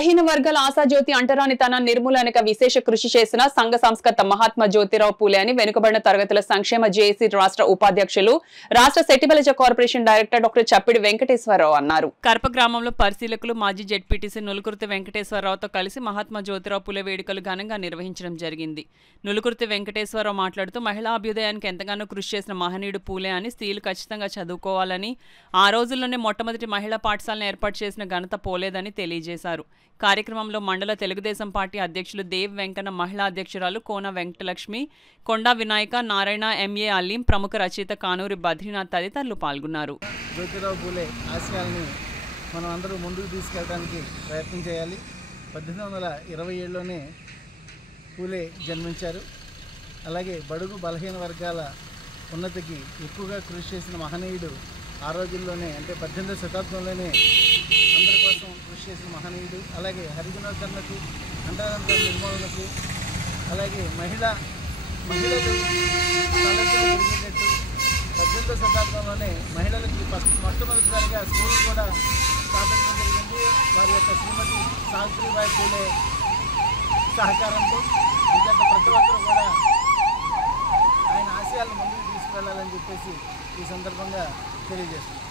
బలహీన వర్గాల ఆశాజ్యోతి అంటరానితన నిర్మూలనక విశేష కృషి చేసిన సంఘ సంస్కర్త మహాత్మా జ్యోతిరావు పూలే అని వెనుకబడిన తరగతుల సంక్షేమ జేఏసీ రాష్ట్ర ఉపాధ్యక్షులు రాష్ట్ర సెట్టిబలిజ కార్పొరేషన్ డైరెక్టర్ డాక్టర్ చప్పిడి వెంకటేశ్వరరావు అన్నారు. కర్ప గ్రామంలో పరిశీలకులు మాజీ జెడ్పీటీసీ నులుకుర్తి వెంకటేశ్వరరావుతో కలిసి మహాత్మా జ్యోతిరావు పూలే వేడుకలు ఘనంగా నిర్వహించడం జరిగింది. నులుకుర్తి వెంకటేశ్వరరావు మాట్లాడుతూ మహిళా అభ్యుదయానికి ఎంతగానో కృషి చేసిన మహనీయుడు పూలే అని స్త్రీలు ఖచ్చితంగా చదువుకోవాలని, ఆ రోజుల్లోనే మొట్టమొదటి మహిళా పాఠశాలను ఏర్పాటు చేసిన ఘనత పోలేదని తెలియజేశారు. కార్యక్రమంలో మండల తెలుగుదేశం పార్టీ అధ్యక్షులు దేవ్ వెంకన్న, మహిళా అధ్యక్షురాలు కోన వెంకటలక్ష్మి, కొండా వినాయక, నారాయణ, ఎంఏ అలీం, ప్రముఖ రచయిత కానూరి బద్రీనాథ్ తదితరులు పాల్గొన్నారు. జ్యోతిరావు పూలే ఆశయాల్ని మనం అందరూ ముందుకు తీసుకెళ్ళడానికి ప్రయత్నం చేయాలి. 1827లోనే పూలే జన్మించారు. అలాగే బడుగు బలహీన వర్గాల ఉన్నతికి ఎక్కువగా కృషి చేసిన మహనీయుడు ఆ రోజుల్లోనే, అంటే 18వ శతాబ్దంలోనే అందరి కోసం కృషి చేసిన మహనీయుడు. అలాగే హరిజనోద్ధరణకు, అంటరానితన నిర్మూలనకు, అలాగే మహిళలు తలెత్తులు పెరిగేటట్టు 18వ శతాబ్దంలోనే మహిళలకి మొట్టమొదటిసారిగా స్కూల్ కూడా స్థాపించడం జరిగింది. వారి యొక్క శ్రీమతి సావిత్రిబాయి పూలే సహకారంతో. ఎందుకంటే ప్రతి ఒక్కరు కూడా ఆయన ఆశయాలను ముందుకు తీసుకువెళ్ళాలని చెప్పేసి ఈ సందర్భంగా తెలియజేస్తున్నాం.